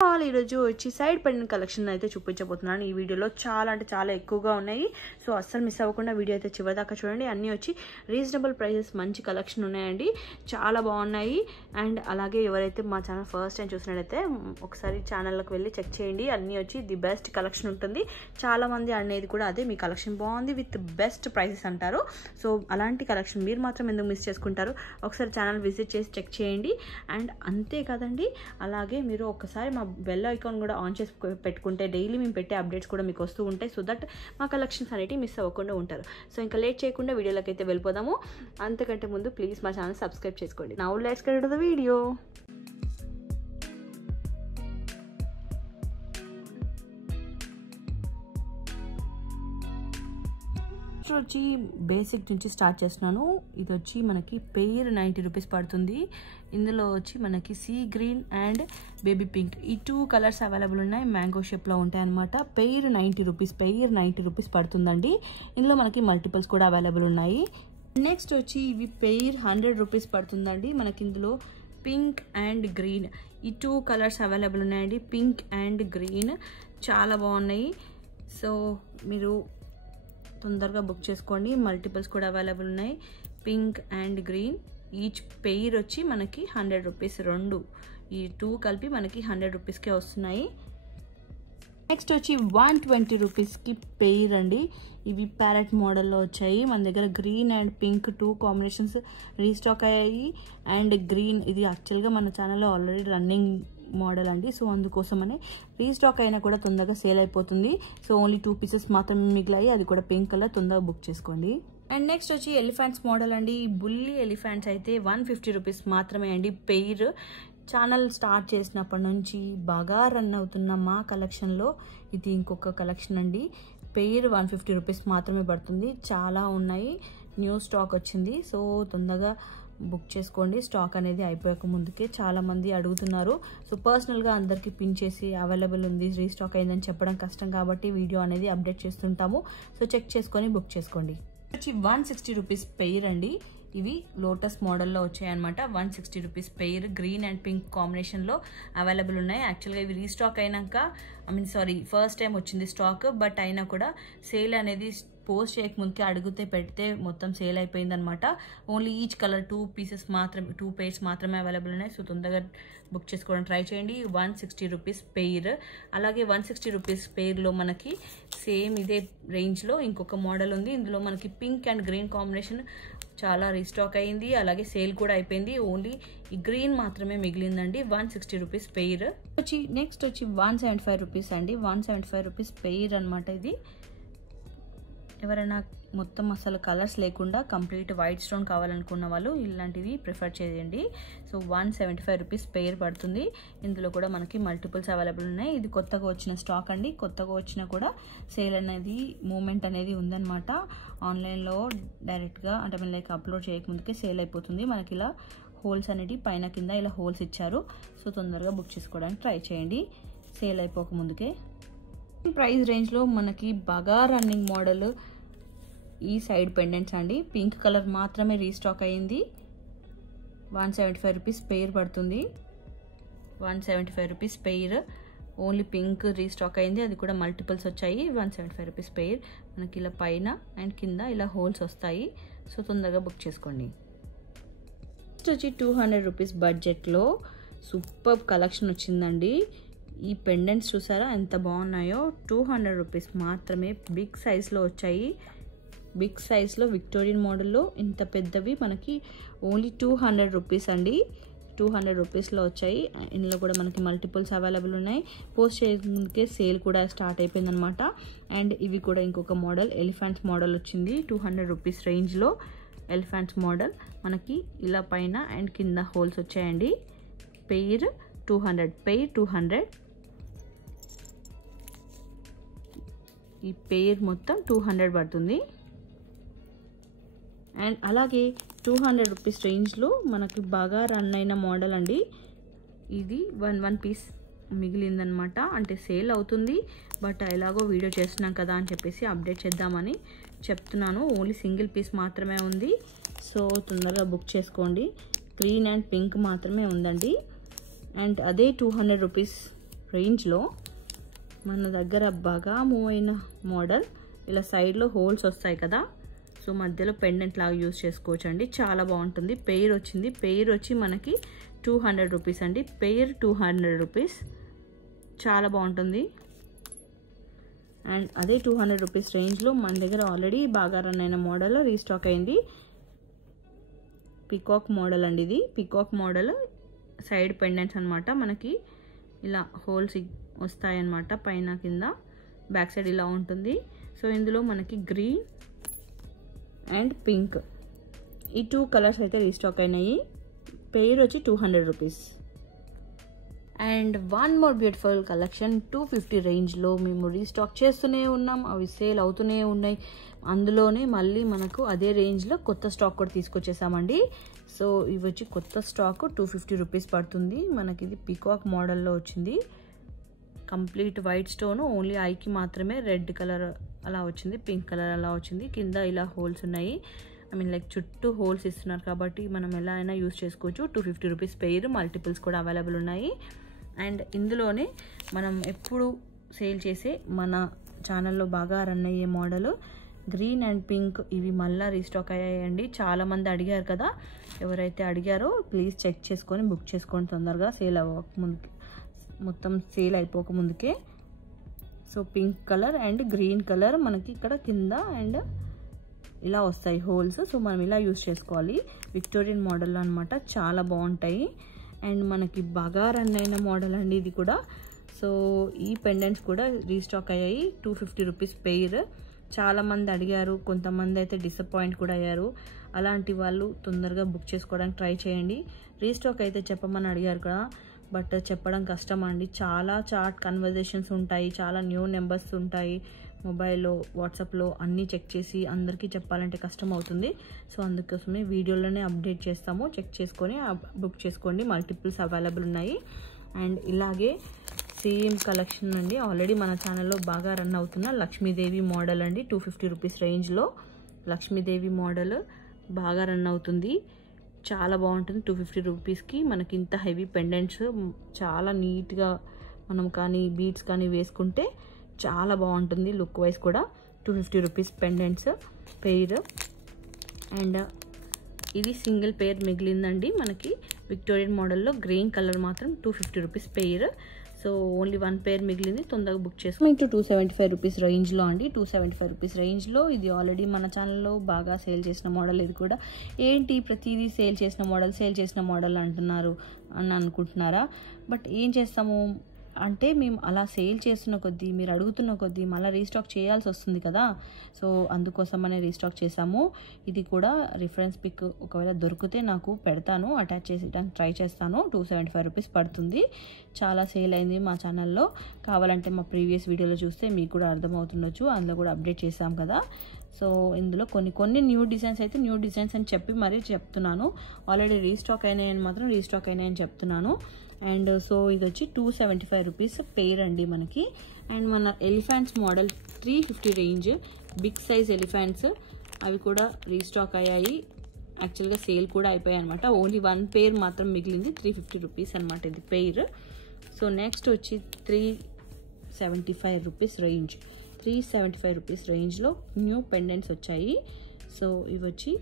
ఈ రోజు వచ్చి సైడ్ పెండెంట్ కలెక్షన్ అయితే చూపించబోతున్నాను. ఈ వీడియోలో చాలా అంటే చాలా ఎక్కువగా ఉన్నాయి. సో అస్సలు మిస్ అవ్వకుండా వీడియో అయితే చివరిదాకా చూడండి. అన్నీ వచ్చి రీజనబుల్ ప్రైసెస్, మంచి కలెక్షన్ ఉన్నాయండి, చాలా బాగున్నాయి. అండ్ అలాగే ఎవరైతే మా ఛానల్ ఫస్ట్ టైం చూసినట్టయితే ఒకసారి ఛానల్లోకి వెళ్ళి చెక్ చేయండి. అన్నీ వచ్చి ది బెస్ట్ కలెక్షన్ ఉంటుంది. చాలా మంది అనేది కూడా అదే, మీ కలెక్షన్ బాగుంది విత్ బెస్ట్ ప్రైసెస్ అంటారు. సో అలాంటి కలెక్షన్ మీరు మాత్రం ఎందుకు మిస్ చేసుకుంటారు? ఒకసారి ఛానల్ విజిట్ చేసి చెక్ చేయండి. అండ్ అంతే కదండి, అలాగే మీరు ఒకసారి మా బెల్ ఐకాన్ కూడా ఆన్ చేసి పెట్టుకుంటే డైలీ మేము పెట్టే అప్డేట్స్ కూడా మీకు వస్తూ ఉంటాయి. సో దట్ మా కలెక్షన్స్ అనేవి మిస్ అవ్వకుండా ఉంటారు. సో ఇంకా లేట్ చేయకుండా వీడియోలోకి అయితే వెళ్ళిపోదాము. అంతకంటే ముందు ప్లీజ్ మా ఛానల్ సబ్స్క్రైబ్ చేసుకోండి. Now let's get to the video. వచ్చి బేసిక్ నుంచి స్టార్ట్ చేస్తున్నాను. ఇది వచ్చి మనకి పెయిర్ 90 రూపీస్ పడుతుంది. ఇందులో వచ్చి మనకి sea green and baby pink ఈ 2 కలర్స్ అవైలబుల్ ఉన్నాయి. మ్యాంగో షేప్లో ఉంటాయి అనమాట. పెయిర్ 90 రూపీస్, పెయిర్ 90 రూపీస్ పడుతుందండి. ఇందులో మనకి మల్టిపుల్స్ కూడా అవైలబుల్ ఉన్నాయి. నెక్స్ట్ వచ్చి ఇవి పెయిర్ 100 రూపీస్ పడుతుందండి. మనకి ఇందులో పింక్ అండ్ గ్రీన్ ఈ 2 కలర్స్ అవైలబుల్ ఉన్నాయండి. పింక్ అండ్ గ్రీన్ చాలా బాగున్నాయి. సో మీరు తొందరగా బుక్ చేసుకోండి. మల్టిపుల్స్ కూడా అవైలబుల్ ఉన్నాయి. Pink and green each pair వచ్చి మనకి 100 రూపీస్. రెండు ఈ 2 కలిపి మనకి 100 రూపీస్కే వస్తున్నాయి. నెక్స్ట్ వచ్చి 120 రూపీస్కి పెయిర్ అండి. ఇవి ప్యారెట్ మోడల్లో వచ్చాయి. మన దగ్గర green and pink 2 combinations restock అయ్యాయి. అండ్ గ్రీన్ ఇది యాక్చువల్గా మన ఛానల్లో ఆల్రెడీ రన్నింగ్ మోడల్ అండి. సో అందుకోసమనే రీస్టాక్ అయినా కూడా తొందరగా సేల్ అయిపోతుంది. సో ఓన్లీ 2 పీసెస్ మాత్రమే మిగిలాయి, అది కూడా పింక్ కలర్. తొందరగా బుక్ చేసుకోండి. అండ్ నెక్స్ట్ వచ్చి ఎలిఫెంట్స్ మోడల్ అండి. బుల్లి ఎలిఫెంట్స్ అయితే 150 రూపీస్ మాత్రమే అండి పెయిర్. ఛానల్ స్టార్ట్ చేసినప్పటి నుంచి బాగా రన్ అవుతున్న మా కలెక్షన్లో ఇది ఇంకొక కలెక్షన్ అండి. పెయిర్ 150 రూపీస్ మాత్రమే పడుతుంది. చాలా ఉన్నాయి, న్యూ స్టాక్ వచ్చింది. సో తొందరగా బుక్ చేసుకోండి. స్టాక్ అనేది అయిపోయాక ముందుకే చాలా మంది అడుగుతున్నారు. సో పర్సనల్గా అందరికీ పిన్ చేసి అవైలబుల్ ఉంది, రీస్టాక్ అయిందని చెప్పడం కష్టం కాబట్టి వీడియో అనేది అప్డేట్ చేస్తుంటాము. సో చెక్ చేసుకొని బుక్ చేసుకోండి. వచ్చి 160 రూపీస్ పెయిర్ అండి. ఇవి లోటస్ మోడల్లో వచ్చాయన్నమాట. 160 rupees pair green and pink కాంబినేషన్లో అవైలబుల్ ఉన్నాయి. యాక్చువల్గా ఇవి రీస్టాక్ అయినాక ఫస్ట్ టైం వచ్చింది స్టాక్. బట్ అయినా కూడా సేల్ అనేది పోస్ట్ చేయకముందుకే అడిగితే పెడితే మొత్తం సేల్ అయిపోయింది అనమాట. ఓన్లీ ఈచ్ కలర్ 2 పీసెస్ మాత్రమే, 2 పెయిర్స్ మాత్రమే అవైలబుల్ ఉన్నాయి. సో తొందరగా బుక్ చేసుకోవడం ట్రై చేయండి. 160 రూపీస్ పెయిర్. అలాగే 160 రూపీస్ పెయిర్లో మనకి సేమ్ ఇదే రేంజ్లో ఇంకొక మోడల్ ఉంది. ఇందులో మనకి పింక్ అండ్ గ్రీన్ కాంబినేషన్ చాలా రీస్టాక్ అయింది. అలాగే సేల్ కూడా అయిపోయింది. ఓన్లీ ఈ గ్రీన్ మాత్రమే మిగిలిందండి. 160 రూపీస్ పెయిర్. నెక్స్ట్ వచ్చి 175 రూపీస్ అండి. 175 రూపీస్ పెయిర్ అనమాట. ఇది ఎవరైనా మొత్తం అసలు కలర్స్ లేకుండా కంప్లీట్ వైట్ స్టోన్ కావాలనుకున్న వాళ్ళు ఇలాంటివి ప్రిఫర్ చేయండి. సో 175 రూపీస్ పెయిర్ పడుతుంది. ఇందులో కూడా మనకి మల్టిపుల్స్ అవైలబుల్ ఉన్నాయి. ఇది కొత్తగా వచ్చిన స్టాక్ అండి. కొత్తగా వచ్చినా కూడా సేల్ అనేది మూమెంట్ అనేది ఉందన్నమాట. ఆన్లైన్లో డైరెక్ట్గా అంటే లైక్ అప్లోడ్ చేయకముందుకే సేల్ అయిపోతుంది. మనకి ఇలా హోల్స్ అనేవి పైన కింద ఇలా హోల్స్ ఇచ్చారు. సో తొందరగా బుక్ చేసుకోవడానికి ట్రై చేయండి సేల్ అయిపోకముందుకే. ప్రైస్ రేంజ్లో మనకి బాగా రన్నింగ్ మోడల్ ఈ సైడ్ పెండెంట్స్ అండి. పింక్ కలర్ మాత్రమే రీస్టాక్ అయ్యింది. 175 రూపీస్ పెయిర్ పడుతుంది. 175 rupees pair. Only pink restock అయింది, అది కూడా మల్టిపుల్స్ వచ్చాయి. 175 రూపీస్ పెయిర్. మనకి ఇలా పైన అండ్ కింద ఇలా హోల్స్ వస్తాయి. సో తొందరగా బుక్ చేసుకోండి. నెక్స్ట్ వచ్చి 200 రూపీస్ బడ్జెట్లో సూపర్ కలెక్షన్ వచ్చిందండి. ఈ పెండెంట్స్ చూసారా ఎంత బాగున్నాయో. 200 రూపీస్ మాత్రమే. బిగ్ సైజ్లో వచ్చాయి. బిగ్ సైజ్లో విక్టోరియన్ మోడల్లో ఇంత పెద్దవి మనకి ఓన్లీ 200 రూపీస్ అండి. 200 రూపీస్లో వచ్చాయి. ఇందులో కూడా మనకి మల్టిపుల్స్ అవైలబుల్ ఉన్నాయి. పోస్ట్ చేయడానికి సేల్ కూడా స్టార్ట్ అయిపోయింది అనమాట. అండ్ ఇవి కూడా ఇంకొక మోడల్ ఎలిఫెంట్స్ మోడల్ వచ్చింది. 200 రూపీస్ రేంజ్లో ఎలిఫెంట్స్ మోడల్. మనకి ఇలా పైన అండ్ కింద హోల్స్ వచ్చాయండి. పెయిర్ 200. పెయిర్ 200. ఈ పెయిర్ మొత్తం 200 పడుతుంది. అండ్ అలాగే 200 రూపీస్ రేంజ్లో మనకి బాగా రన్ అయిన మోడల్ అండి. ఇది 1 పీస్ మిగిలిందనమాట. అంటే సేల్ అవుతుంది, బట్ ఎలాగో వీడియో చేస్తున్నాం కదా అని చెప్పేసి అప్డేట్ చేద్దామని చెప్తున్నాను. ఓన్లీ సింగిల్ పీస్ మాత్రమే ఉంది. సో తొందరగా బుక్ చేసుకోండి. గ్రీన్ అండ్ పింక్ మాత్రమే ఉందండి. అండ్ అదే 200 రూపీస్ రేంజ్లో మన దగ్గర బాగా మూవ్ అయిన మోడల్. ఇలా సైడ్లో హోల్స్ వస్తాయి కదా, సో మధ్యలో పెండెంట్ లాగా యూజ్ చేసుకోవచ్చు అండి. చాలా బాగుంటుంది. పెయిర్ వచ్చింది. పెయిర్ వచ్చి మనకి 200 రూపీస్ అండి. Pair 200 rupees. చాలా బాగుంటుంది. అండ్ అదే 200 రూపీస్ రేంజ్లో మన దగ్గర ఆల్రెడీ బాగా రన్ అయిన మోడల్ రీస్టాక్ అయింది. పికాక్ మోడల్ అండి ఇది. పికాక్ మోడల్ సైడ్ పెండెంట్స్ అనమాట. మనకి ఇలా హోల్స్ వస్తాయన్నమాట పైన కింద. బ్యాక్ సైడ్ ఇలా ఉంటుంది. సో ఇందులో మనకి గ్రీన్ అండ్ పింక్ ఈ 2 కలర్స్ అయితే రీస్టాక్ అయినాయి. పెయిర్ వచ్చి 200 rupees. And one more beautiful collection 250 రేంజ్లో మేము రీస్టాక్ చేస్తూనే ఉన్నాం. అవి సేల్ అవుతూనే ఉన్నాయి. అందులోనే మళ్ళీ మనకు అదే రేంజ్లో కొత్త స్టాక్ కూడా తీసుకొచ్చేసామండి. సో ఇవి వచ్చి కొత్త స్టాక్ 250 రూపీస్ పడుతుంది. మనకి ఇది పికాక్ మోడల్లో వచ్చింది. కంప్లీట్ వైట్ స్టోన్, ఓన్లీ ఐకి మాత్రమే రెడ్ కలర్ అలా వచ్చింది, పింక్ కలర్ అలా వచ్చింది. కింద ఇలా హోల్స్ ఉన్నాయి. ఐ మీన్ లైక్ చుట్టూ హోల్స్ ఇస్తున్నారు కాబట్టి మనం ఎలా అయినా యూస్ చేసుకోవచ్చు. 250 రూపీస్ పెయిర్. మల్టిపుల్స్ కూడా అవైలబుల్ ఉన్నాయి. అండ్ ఇందులోనే మనం ఎప్పుడు సేల్ చేసే మన ఛానల్లో బాగా రన్ అయ్యే మోడల్ గ్రీన్ అండ్ పింక్. ఇవి మళ్ళీ రీస్టాక్ అయ్యాయండి. చాలామంది అడిగారు కదా, ఎవరైతే అడిగారో ప్లీజ్ చెక్ చేసుకొని బుక్ చేసుకోండి తొందరగా, సేల్ అవ్వక ముందుకి, మొత్తం సేల్ అయిపోక ముందుకే. So pink colour and green colour మనకి ఇక్కడ కింద అండ్ ఇలా వస్తాయి హోల్స్. సో మనం ఇలా యూస్ చేసుకోవాలి. విక్టోరియన్ మోడల్లో అనమాట. చాలా బాగుంటాయి. అండ్ మనకి బాగా రన్ అయిన మోడల్ అండి ఇది కూడా. సో ఈ పెండెంట్స్ కూడా రీస్టాక్ అయ్యాయి. 250 రూపీస్ పెయిర్. చాలామంది అడిగారు, కొంతమంది అయితే డిసప్పాయింట్ కూడా అయ్యారు. అలాంటి వాళ్ళు తొందరగా బుక్ చేసుకోవడానికి ట్రై చేయండి. రీస్టాక్ అయితే చెప్పమని అడిగారు కదా, బట్ చెప్పడం కష్టం అండి. చాలా చాట్ కన్వర్జేషన్స్ ఉంటాయి, చాలా న్యూ నెంబర్స్ ఉంటాయి మొబైల్లో, వాట్సాప్లో అన్నీ చెక్ చేసి అందరికీ చెప్పాలంటే కష్టం అవుతుంది. సో అందుకోసమే వీడియోలోనే అప్డేట్ చేస్తాము. చెక్ చేసుకొని బుక్ చేసుకోండి. మల్టిపుల్స్ అవైలబుల్ ఉన్నాయి. అండ్ ఇలాగే సేమ్ కలెక్షన్ అండి ఆల్రెడీ మన ఛానల్లో బాగా రన్ అవుతున్న లక్ష్మీదేవి మోడల్ అండి. 250 రూపీస్ రేంజ్లో లక్ష్మీదేవి మోడల్ బాగా రన్ అవుతుంది. చాలా బాగుంటుంది. 250 రూపీస్కి మనకి ఇంత హెవీ పెండెంట్స్ చాలా నీట్గా మనం కానీ బీడ్స్ కానీ వేసుకుంటే చాలా బాగుంటుంది. లుక్ వైజ్ కూడా 250 రూపీస్ పెండెంట్స్ పెయిర్. అండ్ ఇది సింగిల్ పెయిర్ మిగిలిందండి మనకి విక్టోరియన్ మోడల్లో. గ్రీన్ కలర్ మాత్రం 250 rupees pair. So only 1 pair మిగిలింది. తొందరగా బుక్ చేసుకోండి. 275 రూపీస్ రేంజ్లో అండి. 275 రూపీస్ రేంజ్లో ఇది ఆల్రెడీ మన ఛానల్లో బాగా సేల్ చేసిన మోడల్. ఇది కూడా ఏంటి ప్రతిదీ సేల్ చేసిన మోడల్ అంటున్నారు అని అనుకుంటున్నారా? బట్ ఏం చేస్తాము అంటే మేము అలా సేల్ చేస్తున్న కొద్దీ, మీరు అడుగుతున్న కొద్దీ మళ్ళీ రీస్టాక్ చేయాల్సి వస్తుంది కదా. సో అందుకోసమనే రీస్టాక్ చేసాము. ఇది కూడా రిఫరెన్స్ పిక్ ఒకవేళ దొరికితే నాకు పెడతాను, అటాచ్ చేసేయడానికి ట్రై చేస్తాను. 275 రూపీస్ పడుతుంది. చాలా సేల్ అయింది మా ఛానల్లో. కావాలంటే మా ప్రీవియస్ వీడియోలో చూస్తే మీకు కూడా అర్థమవుతుండొచ్చు, అందులో కూడా అప్డేట్ చేసాం కదా. సో ఇందులో కొన్ని న్యూ డిజైన్స్ అయితే న్యూ డిజైన్స్ అని చెప్పి మరీ చెప్తున్నాను. ఆల్రెడీ రీస్టాక్ అయినాయని మాత్రం రీస్టాక్ అయినాయని చెప్తున్నాను. అండ్ సో ఇది వచ్చి 275 రూపీస్ పెయిర్ అండి మనకి. అండ్ మన elephants model 350 range big size elephants, అవి కూడా రీస్టాక్ అయ్యాయి. యాక్చువల్గా సేల్ కూడా అయిపోయాయి అనమాట. ఓన్లీ 1 పెయిర్ మాత్రం మిగిలింది. 350 రూపీస్ అనమాట ఇది పెయిర్. సో నెక్స్ట్ వచ్చి 375 రూపీస్ రేంజ్. 375 రూపీస్ రేంజ్లో న్యూ పెండెంట్స్ వచ్చాయి. సో ఇవి వచ్చి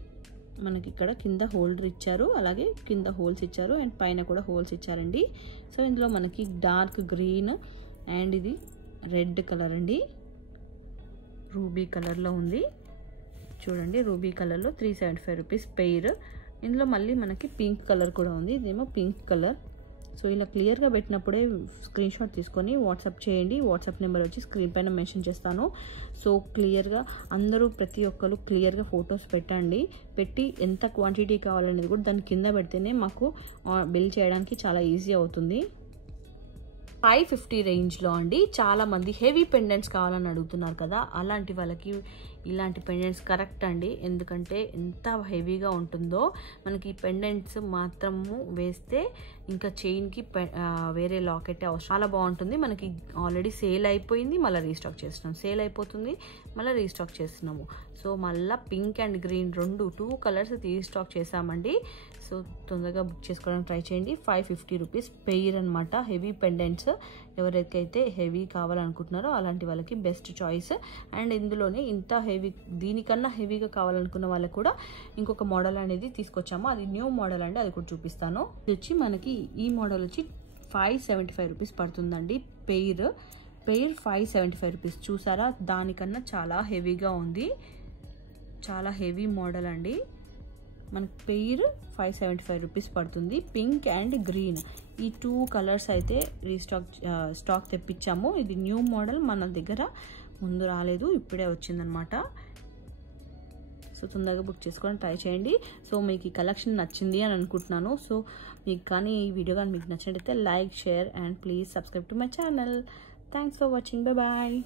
మనకి ఇక్కడ కింద హోల్డర్ ఇచ్చారు, అలాగే కింద హోల్స్ ఇచ్చారు అండ్ పైన కూడా హోల్స్ ఇచ్చారండి. సో ఇందులో మనకి డార్క్ గ్రీన్ అండ్ ఇది రెడ్ కలర్ అండి, రూబీ కలర్లో ఉంది చూడండి. రూబీ కలర్లో 375 రూపీస్ పెయిర్. ఇందులో మళ్ళీ మనకి పింక్ కలర్ కూడా ఉంది. ఇదేమో పింక్ కలర్. సో ఇలా క్లియర్గా పెట్టినప్పుడే స్క్రీన్ షాట్ తీసుకొని వాట్సాప్ చేయండి. వాట్సాప్ నెంబర్ వచ్చి స్క్రీన్ పైన మెన్షన్ చేస్తాను. సో క్లియర్గా అందరూ ప్రతి ఒక్కరు క్లియర్గా ఫొటోస్ పెట్టండి. పెట్టి ఎంత క్వాంటిటీ కావాలనేది కూడా దాని కింద పెడితేనే మాకు బిల్ చేయడానికి చాలా ఈజీ అవుతుంది. 550 రేంజ్లో అండి. చాలామంది హెవీ పెండెంట్స్ కావాలని అడుగుతున్నారు కదా, అలాంటి వాళ్ళకి ఇలాంటి పెండెంట్స్ కరెక్ట్ అండి. ఎందుకంటే ఎంత హెవీగా ఉంటుందో మనకి పెండెంట్స్ మాత్రము వేస్తే ఇంకా చైన్కి వేరే లాకెట్ అవసరం. చాలా బాగుంటుంది. మనకి ఆల్రెడీ సేల్ అయిపోయింది, మళ్ళీ రీస్టాక్ చేస్తున్నాం. సేల్ అయిపోతుంది, మళ్ళీ రీస్టాక్ చేస్తున్నాము. సో మళ్ళీ pink and green 2 colours restock చేసామండి. సో తొందరగా బుక్ చేసుకోవడానికి ట్రై చేయండి. 550 రూపీస్ పెయిర్ అనమాట. హెవీ పెండెంట్స్ ఎవరికైతే హెవీ కావాలనుకుంటున్నారో అలాంటి వాళ్ళకి బెస్ట్ చాయిస్. అండ్ ఇందులోనే ఇంత హెవీ, దీనికన్నా హెవీగా కావాలనుకున్న వాళ్ళకి కూడా ఇంకొక మోడల్ అనేది తీసుకొచ్చాము. అది న్యూ మోడల్ అండి, అది కూడా చూపిస్తాను. ఇది వచ్చి మనకి ఈ మోడల్ వచ్చి 575 రూపీస్ పడుతుందండి. Pair 575 rupees. చూసారా, దానికన్నా చాలా హెవీగా ఉంది. చాలా హెవీ మోడల్ అండి. మనకి పెయిర్ 575 రూపీస్ పడుతుంది. పింక్ అండ్ గ్రీన్ ఈ 2 కలర్స్ అయితే స్టాక్ తెప్పించాము. ఇది న్యూ మోడల్, మన దగ్గర ముందు రాలేదు, ఇప్పుడే వచ్చిందనమాట. సో తొందరగా బుక్ చేసుకోవడానికి ట్రై చేయండి. సో మీకు ఈ కలెక్షన్ నచ్చింది అని అనుకుంటున్నాను. సో మీకు కానీ ఈ వీడియో కానీ మీకు నచ్చినట్టయితే like, share and please subscribe to my channel. Thanks for watching. Bye.